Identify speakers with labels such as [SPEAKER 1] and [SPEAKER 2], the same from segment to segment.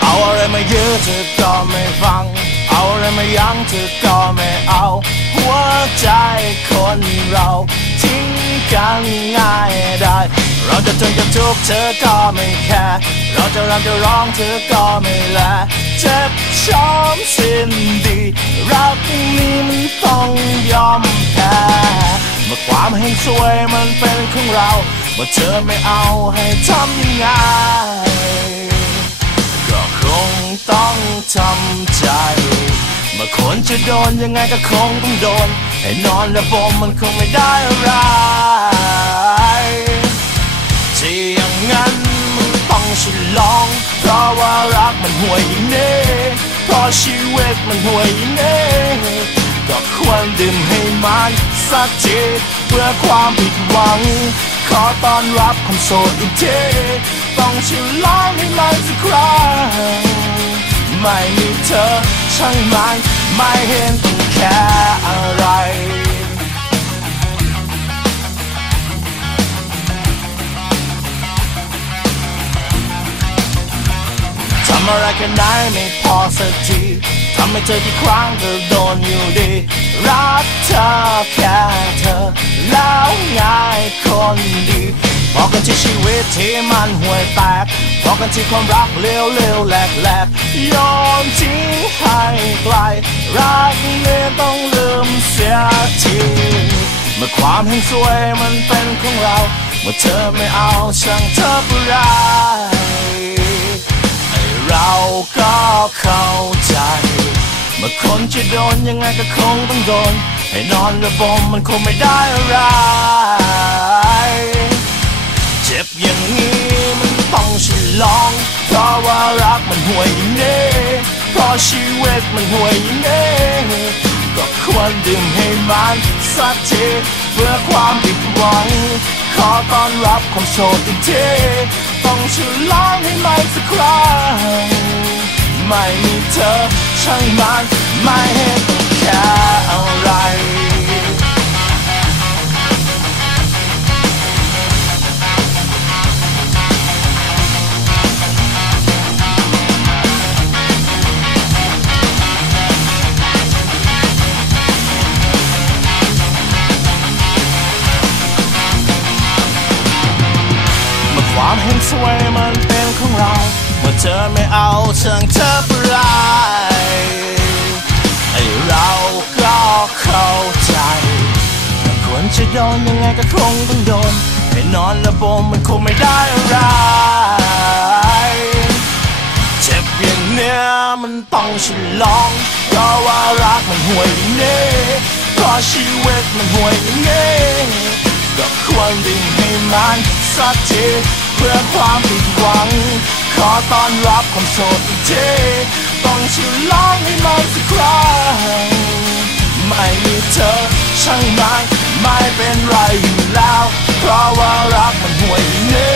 [SPEAKER 1] เอาอะไรมายื้อเธอก็ไม่ฟัง เอาอะไรมายั้งเธอก็ไม่เอา หัวใจคนเราทิ้งกันง่ายได้ เราจะทนจะทุกข์เธอก็ไม่แคร์เราจะรำจะร้องเธอก็ไม่แลเจ็บ ช้ำสิ้นดีรักนี้มันต้องยอมแพ้เมื่อความเห็นสวยมันเป็นของเราเมื่อเธอไม่เอาให้ทำยังไงก็คงต้องทำใจ เมื่อคนจะโดนยังไงก็คงต้องโดน ให้นอนระบมมันคงไม่ได้อะไระชีวิตมันห่วยอย่างนี้ก็ควรดื่มให้มันสักทีเพื่อความผิดหวัง ขอต้อนรับความโสดอีกทีต้องฉลองให้มันสักครั้งไม่มีเธอช่างมันไม่เห็นต้องแค่อะไรำอะไรแค่ไหนไม่พอสักทีทำให้เธอกี่ครั้งก็โดนอยู่ดี รักเธอแค่เธอ แล้วง่ายคนดีพอกกันที่ชีวิตที่มันห่วยแตกพอกกันที่ความรักเลี้ยวเลี้ยวแหลกแหลกโยนทิ้งให้ไกล รักเนี่ต้องลืมเสียทีเมื่อความแห่งสวยมันเป็นของเรา เมื่อเธอไม่เอาช่างเธอผู้ไราย เข้าใจ เมื่อคนจะโดนยังไงก็คงต้องโดน ให้นอนระบมมันคงไม่ได้อะไร เจ็บอย่างนี้มันต้องฉลอง เพราะว่ารักมันห่วยอย่างนี้เพราะชีวิตมันห่วยอย่างนี้ก็ควรดื่มให้มันสักทีเพื่อความผิดหวัง ขอต้อนรับความโสดอีกทีต้องฉลองให้มันสักครั้ง เธอช่างมันไม่เห็นต้องแค่อะไรเมื่อความเห็นสวยมันเป็นของเรา เมื่อเธอไม่เอาเชิงเธอไปไรไอเราก็เข้าใจควรจะโดนยังไงก็คงต้องโดนให้นอนระบมมันคงไม่ได้อะไรเจ็บอย่างเนี้ยมันต้องฉลองเพราะว่ารักมันห่วยอย่างนี้เพราะชีวิตมันห่วยอย่างนี้ก็ควรดื่มให้มันสักทีเพื่อความผิดหวัง ขอต้อนรับความโสดอีกทีต้องชิวร้องให้มันสักครั้งไม่มีเธอช่างมันไม่เป็นไรอยู่แล้ว เพราะว่ารักมันห่วยเน่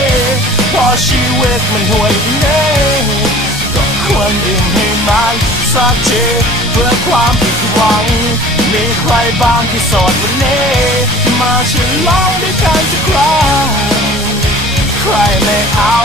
[SPEAKER 1] พอชีวิตมันห่วยเน่ก็ควรอิ่มให้มันสักทีเพื่อความผิดหวัง มีใครบ้างที่โสดวันนี้มาฉลองด้วยกันสักครั้งใครไม่เอา